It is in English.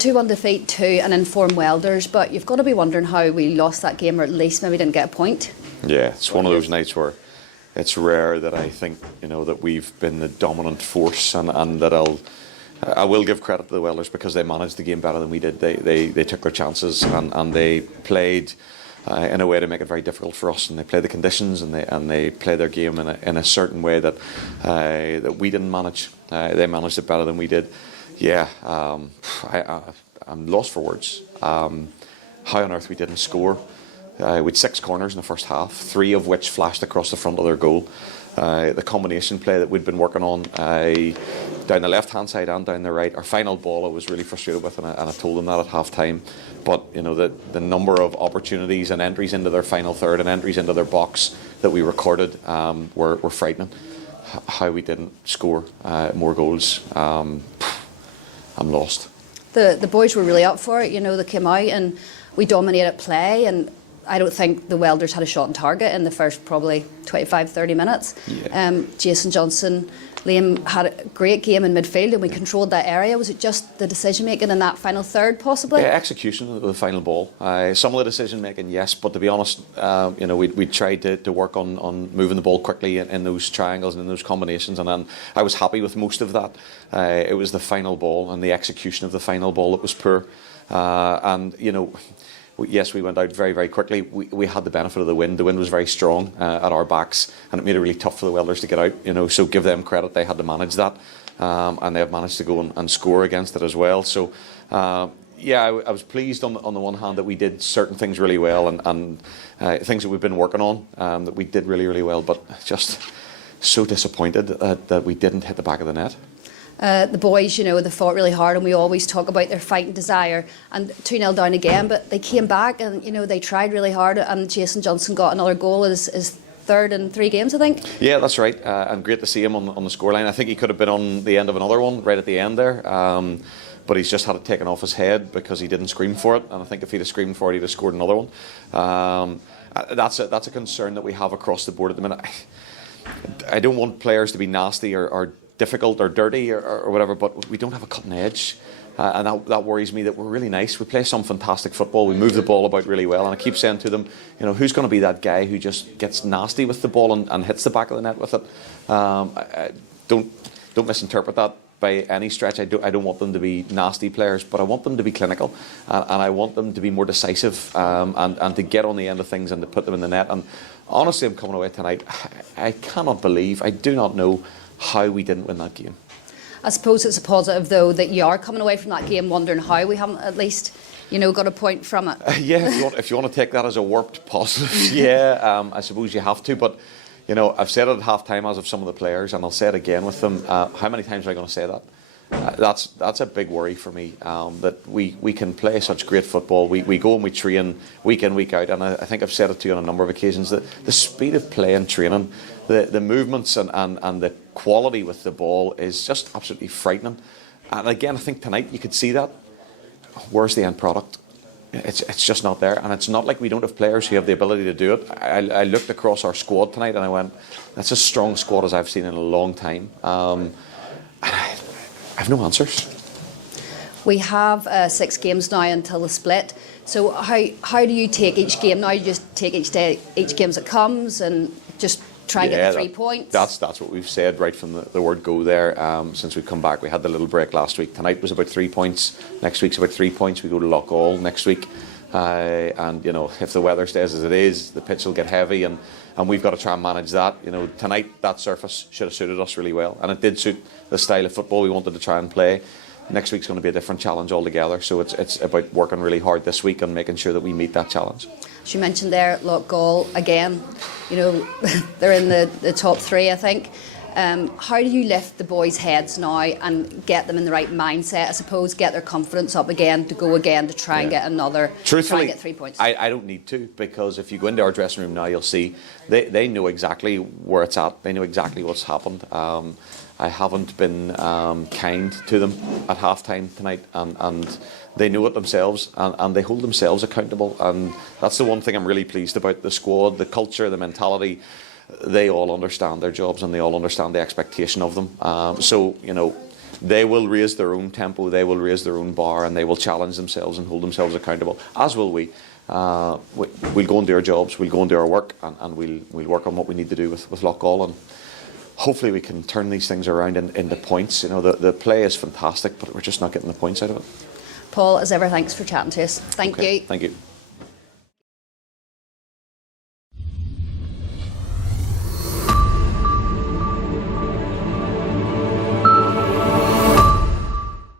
2-1 defeat to an informed Welders, but you've got to be wondering how we lost that game, or at least maybe didn't get a point. Yeah, it's one of those nights where it's rare that I think, that we've been the dominant force, and that I will give credit to the Welders because they managed the game better than we did. They took their chances, and they played in a way to make it very difficult for us, and they played the conditions, and they played their game in a certain way that we didn't manage. They managed it better than we did. Yeah, I'm lost for words. How on earth we didn't score. We had 6 corners in the first half, 3 of which flashed across the front of their goal. The combination play that we'd been working on down the left-hand side and down the right. Our final ball I was really frustrated with, and I told them that at half-time. But the number of opportunities and entries into their final third and entries into their box that we recorded were frightening. How we didn't score more goals, I'm lost. The boys were really up for it. They came out and we dominated play, and I don't think the Welders had a shot on target in the first probably 25-30 minutes. Yeah. Jason Johnson, Liam had a great game in midfield, and we controlled that area. Was it just the decision making in that final third, possibly? Yeah, execution of the final ball. Some of the decision making, yes, but to be honest, we tried to work on moving the ball quickly in those triangles and in those combinations, and then I was happy with most of that. It was the final ball and the execution of the final ball that was poor, yes, we went out very, very quickly. We had the benefit of the wind. The wind was very strong at our backs, and it made it really tough for the Welders to get out. So give them credit; they had to manage that, and they have managed to go and score against it as well. So, I was pleased on the one hand that we did certain things really well, and things that we've been working on that we did really, really well. But just so disappointed that we didn't hit the back of the net. The boys, they fought really hard, and we always talk about their fighting desire, and 2-0 down again, but they came back and, they tried really hard, and Jason Johnson got another goal, his third in 3 games, I think. Yeah, that's right, and great to see him on the scoreline. I think he could have been on the end of another one right at the end there, but he's just had it taken off his head because he didn't scream for it, and I think if he'd have screamed for it, he'd have scored another one. That's a concern that we have across the board at the minute. I don't want players to be nasty or difficult or dirty or whatever, but we don't have a cutting edge, and that worries me. That we're really nice, we play some fantastic football, we move the ball about really well, and I keep saying to them, who's going to be that guy who just gets nasty with the ball and hits the back of the net with it. Don't misinterpret that by any stretch. I don't want them to be nasty players, but I want them to be clinical, and I want them to be more decisive, and to get on the end of things and to put them in the net. And honestly, I'm coming away tonight, I cannot believe, I do not know how we didn't win that game. I suppose it's a positive, though, that you are coming away from that game wondering how we haven't at least, got a point from it. Yeah, if you want to take that as a warped positive, yeah, I suppose you have to. But I've said it at half-time as of some of the players, and I'll say it again with them. How many times am I going to say that? That's a big worry for me, that we can play such great football. We go and we train week in, week out, and I think I've said it to you on a number of occasions, that the speed of play and training, the movements and the quality with the ball is just absolutely frightening. And again, I think tonight you could see that. Where's the end product? It's just not there, and it's not like we don't have players who have the ability to do it. I looked across our squad tonight and I went, that's as strong squad as I've seen in a long time. I have no answers. We have 6 games now until the split. So how do you take each game now? You just take each game as it comes and just try and get the 3 points? That's what we've said right from the word go there. Since we've come back, we had the little break last week. Tonight was about 3 points. Next week's about 3 points. We go to Loughgall next week. And if the weather stays as it is, the pitch will get heavy, and we've got to try and manage that. Tonight that surface should have suited us really well, and it did suit the style of football we wanted to try and play. Next week's going to be a different challenge altogether, so it's about working really hard this week and making sure that we meet that challenge. As you mentioned there, Loughgall again, they're in the top 3, I think. How do you lift the boys' heads now and get them in the right mindset, I suppose, get their confidence up again to go again to try and get another, truthfully, try and get 3 points? I don't need to, because if you go into our dressing room now, you'll see they know exactly where it's at. They know exactly what's happened. I haven't been kind to them at half-time tonight, and they know it themselves, and they hold themselves accountable, and that's the one thing I'm really pleased about. The squad, the culture, the mentality, they all understand their jobs, and they all understand the expectation of them. So they will raise their own tempo, they will raise their own bar, and they will challenge themselves and hold themselves accountable, as will we. We'll go and do our jobs, we'll go and do our work, and we'll work on what we need to do with Loughgall, and hopefully we can turn these things around into points. You know, the play is fantastic, but we're just not getting the points out of it. Paul, as ever, thanks for chatting to us. Thank you. Thank you.